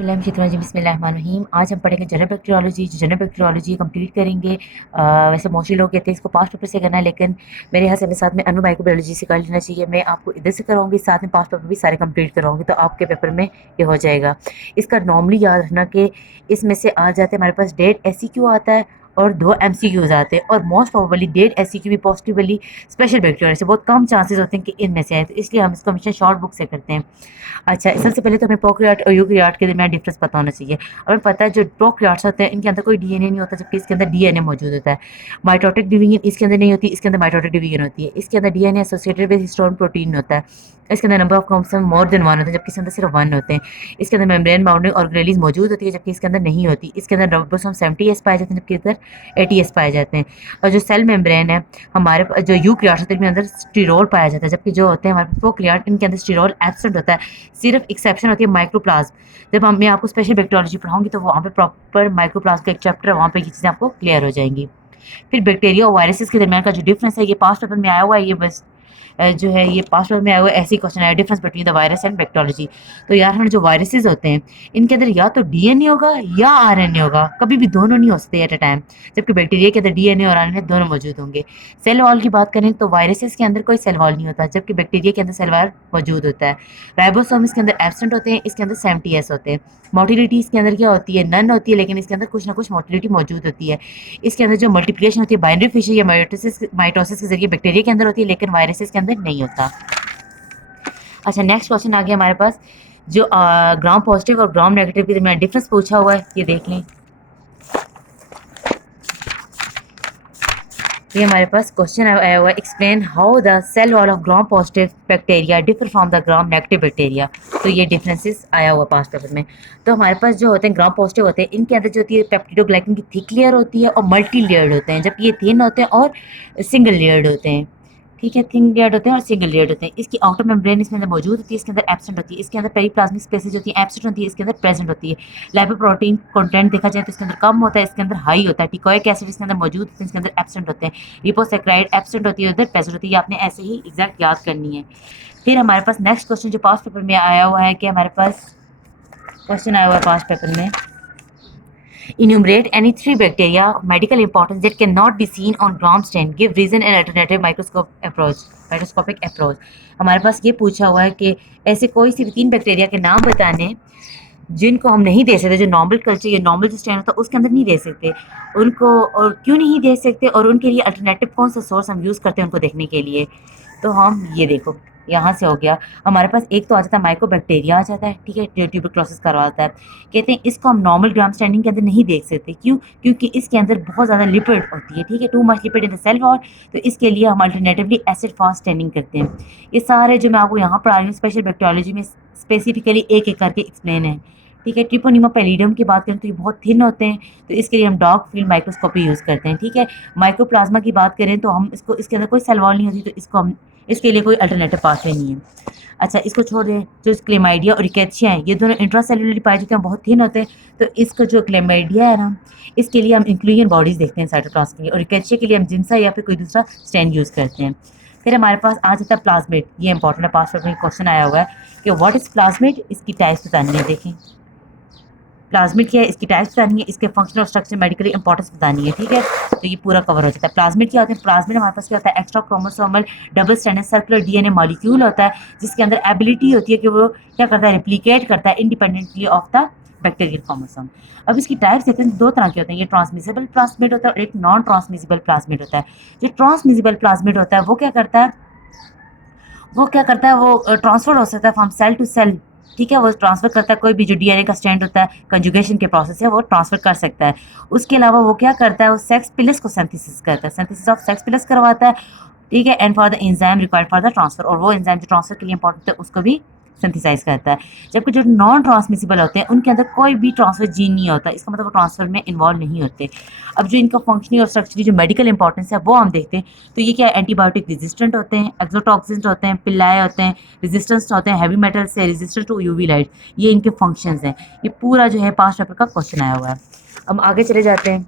बिस्मिल्लाहिर्रहमानिर्रहीम। आज हम पढ़ेंगे जनरल बैक्टीरियोलॉजी। जो जनरल बैक्टीरियोलॉजी कंप्लीट करेंगे, वैसे मोस्टली लोग कहते हैं इसको पास्ट पेपर से करना है, लेकिन मेरे यहाँ से हमें साथ में अनु माइक्रोबायोलॉजी से कर लेना चाहिए। मैं आपको इधर से कराऊंगी, साथ में पास्ट पेपर भी सारे कंप्लीट कराऊंगी, तो आपके पेपर में ये हो जाएगा। इसका नॉर्मली याद रखना कि इसमें से आ जाते हैं हमारे पास डेट SCQ आता है और 2 MCQs आते हैं, और मोस्ट प्रोबेबली डेट SCQ भी पॉजिटिवली स्पेशल बैक्टीरिया से बहुत कम चांसेस होते हैं कि इनमें से आए, तो इसलिए हम इसको हमेशा शॉर्ट बुक से करते हैं। अच्छा, सबसे पहले तो हमें प्रोकैरियोट और यूकैरियोट के दरमियान डिफरेंस पता होना चाहिए। हमें पता है जो प्रोकैरियोट्स होते हैं इनके अंदर कोई DNA नहीं होता, जबकि इसके अंदर DNA मौजूद होता है। माइटोटिक डिवीजन इसके अंदर नहीं होती, इसके अंदर माइटोटिक डिवीजन होती है। इसके अंदर DNA associated with histone protein होता है। इसके अंदर number of chromosome more than 1 होते हैं, जबकि इसके अंदर सिर्फ 1 होते हैं। इसके अंदर मेम्ब्रेन बाउंड्री और ग्रेलीज मौजूद होती है, जबकि इसके अंदर नहीं होती। इसके अंदर राइबोसोम 70S पाए जाते हैं, जबकि इधर 80S पाए जाते हैं। और जो सेल मेम्ब्रेन है हमारे जो यूकैरियोट्स होते हैं, इनके अंदर स्टीरोल पाया जाता है, जबकि जो होते हैं हमारे प्रोकैरियोट इनके अंदर स्टीरोल एब्सेंट होता है। सिर्फ एक्सेप्शन होती है माइक्रोप्लाज्म। जब मैं आपको स्पेशल बैक्टीरियोलॉजी पढ़ाऊंगी तो वहाँ पे प्रॉपर माइक्रोप्लाज्म का एक चैप्टर है, वहाँ पे ये चीज़ें आपको क्लियर हो जाएंगी। फिर बैक्टीरिया और वायरसेस के दरमियान का जो डिफरेंस है, ये पास्ट पेपर में आया हुआ है। ये बस जो है ये पास्ट पेपर में आया हुआ है, ऐसे ही क्वेश्चन आया, difference between the virus and bacteriology. तो यार हमारे जो वायरसेस होते हैं इनके अंदर या तो DNA होगा या RNA होगा, कभी भी दोनों नहीं हो सकते एट अ टाइम, जबकि बैक्टीरिया के अंदर DNA और RNA दोनों मौजूद होंगे। सेल वॉल की बात करें तो वायरसेस के अंदर कोई सेल वॉल नहीं होता, जबकि बैक्टीरिया के अंदर सेल वॉल मौजूद होता है। राइबोसोम इसके अंदर एब्सेंट होते हैं, इसके अंदर 70S होते हैं। मोटिलिटी इसके अंदर क्या होती है, नन होती है, लेकिन इसके अंदर कुछ ना कुछ मोटिलिटी मौजूद होती है। इसके अंदर जो मल्टीप्लिकेशन होती है बाइनरी फिशर या माइटोसिस के जरिए बैक्टीरिया के अंदर होती है, लेकिन वायरसेस के अंदर नहीं होता। अच्छा, नेक्स्ट क्वेश्चन आ गया हमारे पास, जो ग्राम पॉजिटिव और ग्राम नेगेटिव के दरमियान डिफरेंस पूछा हुआ है, ये देख लें। ये हमारे पास क्वेश्चन आया हुआ है, explain how the cell wall of gram positive bacteria differ from the gram negative bacteria. तो ये डिफरेंसेस आया हुआ पास्ट पेपर में। तो हमारे पास जो होते हैं ग्राम पॉजिटिव होते हैं, इनके अंदर जो होती है पेप्टिडोग्लाइकन की थिक लेयर होती है और मल्टी लेयर्ड होते हैं, जबकि ये थिन होते हैं और सिंगल लेयर्ड होते हैं। ठीक है, थिन लेयर्ड होते हैं और सिंगल लेयर्ड होते हैं। इसकी आउटर मेम्ब्रेन इसके अंदर मौजूद होती है, इसके अंदर एब्सेंट होती है। इसके अंदर पेरिप्लाज्मिक स्पेसेज होती है, एब्सेंट होती है, इसके अंदर प्रेजेंट होती है। लाइपोप्रोटीन कंटेंट देखा जाए तो इसके अंदर कम होता है, इसके अंदर हाई होता है। टिकोइक एसिड इसके अंदर मौजूद होते हैं, इसके अंदर एब्सेंट होते हैं। लिपोसैकेराइड एब्सेंट होती है, उधर प्रेजेंट होती है। आपने ऐसे ही एग्जैक्ट याद करनी है। फिर हमारे पास नेक्स्ट क्वेश्चन जो पास्ट पेपर में आया हुआ है, कि हमारे पास क्वेश्चन आया हुआ है पास्ट पेपर में, enumerate any 3 bacteria of medical importance that cannot be seen on gram stain, give reason and alternative microscopic approach। हमारे पास ये पूछा हुआ है कि ऐसे कोई सी भी 3 बैक्टीरिया के नाम बताने जिनको हम नहीं दे सकते, जो नॉर्मल कल्चर या नॉर्मल जो स्टैंड होता है उसके अंदर नहीं दे सकते उनको, और क्यों नहीं दे सकते, और उनके लिए अल्टरनेटिव कौन सा सोर्स हम यूज़ करते हैं उनको देखने के लिए। तो हम ये देखो, यहाँ से हो गया हमारे पास, एक तो आ जाता है माइकोबैक्टीरिया आ जाता है, ठीक है, जो ट्यूबरक्लोसिस करवाता है। कहते हैं इसको हम नॉर्मल ग्राम स्टैंडिंग के अंदर नहीं देख सकते, क्यों? क्योंकि इसके अंदर बहुत ज़्यादा लिपिड होती है, ठीक है, too much lipid in the cell wall. तो इसके लिए हम अल्टरनेटिवली एसिड फास्ट स्टैंडिंग करते हैं। ये सारे जो मैं आपको यहाँ पढ़ा रही हूँ स्पेशल बैक्टीरियोलॉजी में स्पेसिफिकली एक एक करके एक्सप्लेन है, ठीक है। ट्रिपोनिमा पैलिडियम की बात करें तो ये बहुत थिन होते हैं, तो इसके लिए हम डार्क फील्ड माइक्रोस्कोपी यूज़ करते हैं, ठीक है। माइक्रोप्लाज्मा की बात करें तो हम इसको, इसके अंदर कोई सेल वॉल नहीं होती, तो इसको हम, इसके लिए कोई अल्टरनेटिव पाथवे नहीं है। अच्छा, इसको छोड़ दें, जो क्लेमाइडिया और रिकेशिया हैं ये दोनों इंट्रासेलुलरली पाए जाते हैं, बहुत थिन होते हैं। तो इसका जो क्लेमाइडिया है ना, इसके लिए हम इंक्लूजन बॉडीज़ देखते हैं साइटोप्लाज्म के लिए, और रिकेशिया के लिए हम जिम्सा या फिर कोई दूसरा स्टैंड यूज़ करते हैं। फिर हमारे पास आ जाता है प्लाज्मिड। ये इंपॉर्टेंट है, पास में क्वेश्चन आया हुआ है कि व्हाट इज़ प्लाज्मिड, इसकी टाइप्स बतानी है। देखें प्लाज्मिड क्या है, इसकी टाइप्स बतानी है, इसके फंक्शनल स्ट्रक्चर मेडिकली इंपॉर्टेंस बतानी है, ठीक है। तो ये पूरा कवर हो जाता है। प्लाज्मिड क्या होता है, प्लाज्मिड हमारे पास क्या होता है, extra chromosomal double stranded circular DNA molecule होता है, जिसके अंदर एबिलिटी होती है कि वो क्या करता है, रिप्लिकेट करता है independently of the bacterial chromosome. अब इसकी टाइप्स देखते हैं, 2 तरह के होते हैं, ये ट्रांसमिसिबल प्लाज्मिड होता है और एक नॉन ट्रांसमिसिबल प्लाज्मिड होता है। जो ट्रांसमिसिबल प्लाज्मिड होता है वो क्या करता है, वो ट्रांसफर हो सकता है फ्रॉम सेल टू सेल, ठीक है। वो ट्रांसफ़र करता है, कोई भी जो DNA का स्ट्रैंड होता है, कंजुगेशन के प्रोसेस है, वो ट्रांसफ़र कर सकता है। उसके अलावा वो क्या करता है, वो सेक्स पिलस को सिंथेसिस करता है, सिंथेसिस ऑफ सेक्स पिलस करवाता है, ठीक है। And for the enzyme required for the transfer, और वो एंजाइम जो ट्रांसफ़र के लिए इंपॉर्टेंट है उसको भी सिंथेसाइज करता है। जबकि जो नॉन ट्रांसमिसिबल होते हैं उनके अंदर कोई भी ट्रांसफर जीन नहीं होता, इसका मतलब वो ट्रांसफर में इन्वॉल्व नहीं होते। अब जो इनका फंक्शनल और स्ट्रक्चरली जो मेडिकल इंपॉर्टेंस है वो हम देखते हैं, तो ये क्या है, एंटीबायोटिक रेजिस्टेंट होते हैं, एक्सोटॉक्सिन्स होते हैं, पिल्लाए होते हैं, रेजिस्टेंस होते हैं हैवी मेटल से, रेजिस्टेंट टू UV लाइट, ये इनके फंक्शंस हैं। ये पूरा जो है पास्ट पेपर का क्वेश्चन आया हुआ है। हम आगे चले जाते हैं।